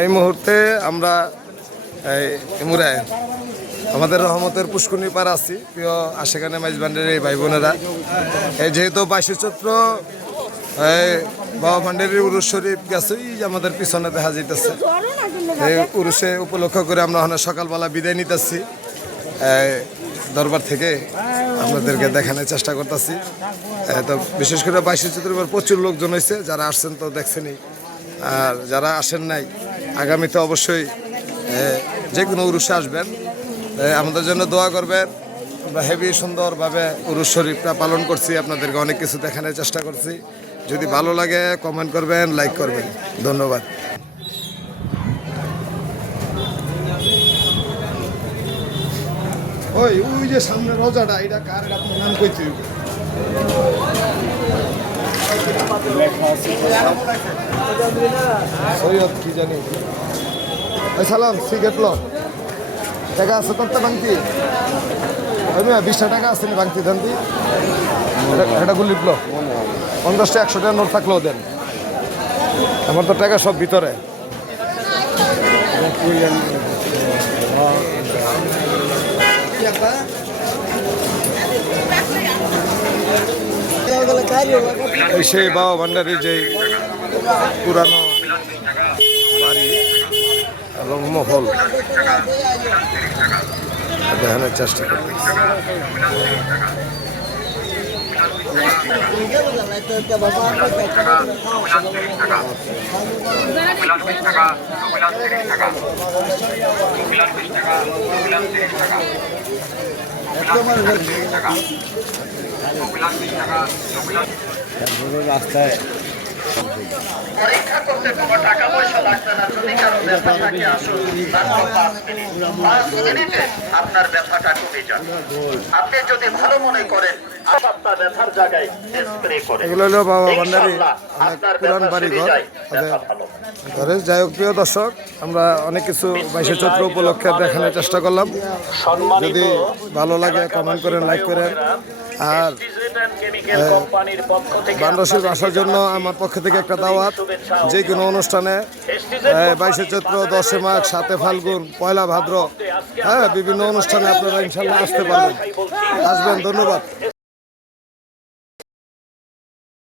এই মুহূর্তে আমরা মুরায় আমাদের রহমতের পুষ্করণী পার আছি। প্রিয় আশেখানে মাইজবান্ডের এই ভাই বোনেরা, এই যেহেতু 22 চৈত্র বাবা ভান্ডারির উরুস শরীফ গেছে, আমাদের পিছনে দেখা যাইতেছে। এই উরুসে উপলক্ষ করে আমরা ওখানে সকালবেলা বিদায় নিতেছি দরবার থেকে, আপনাদেরকে দেখানোর চেষ্টা করতেছি। তো বিশেষ করে 22 চৈত্রের প্রচুর লোকজন হয়েছে, যারা আসছেন তো দেখছেনই, আর যারা আসেন নাই আগামীতে অবশ্যই যে কোনো উরুসে আসবেন, আমাদের জন্য দোয়া করবেন। আমরা হেভি সুন্দরভাবে উরুস শরীফটা পালন করছি, আপনাদেরকে অনেক কিছু দেখানোর চেষ্টা করছি। যদি ভালো লাগে কমেন্ট করবেন, লাইক করবেন। ধন্যবাদ। ওই যে সামনে রোজাটা, এটা কার? এটা আপনার নাম কইতে সৈয়দ কি জানি। সালাম সিগারেট লো টাকা আছে তোর? বাংতি 20 টাকা আছে নি বাংতি ধান্তি? এটা গুলি লো 50টা 100 টাকা নোট থাকলেও দেন, আমার তো টাকা সব ভিতরে। এই সেই বাবা ভান্ডারির যে পুরানো বাড়ি এবং মহল দেখানোর চেষ্টা করি। রাস্তায় পরীক্ষা করতে কোনো টাকা পয়সা লাগবে না। যদি কারো ব্যথা থাকে আসুন, মাত্র 5 মিনিটে আপনার ব্যথাটা কমে যাবে। আপনি যদি ভালো মনে করেন আপনার ব্যথার জায়গায় স্প্রে করেন। এগুলো হলো বাবা ভান্ডারি পুরান বাড়িঘর। যাই হোক প্রিয় দর্শক, আমরা অনেক কিছু 22 চৈত্র উপলক্ষে দেখানোর চেষ্টা করলাম। যদি ভালো লাগে কমেন্ট করেন, লাইক করেন। আর বান্দর শরীফ আসার জন্য আমার পক্ষ থেকে একটা দাওয়াত। যে কোনো অনুষ্ঠানে 22 চৈত্র, 10 মাঘ, 7 ফাল্গুন, 1 ভাদ্র, বিভিন্ন অনুষ্ঠানে আপনারা ইনশাল্লাহ আসতে পারবেন। আসবেন। ধন্যবাদ।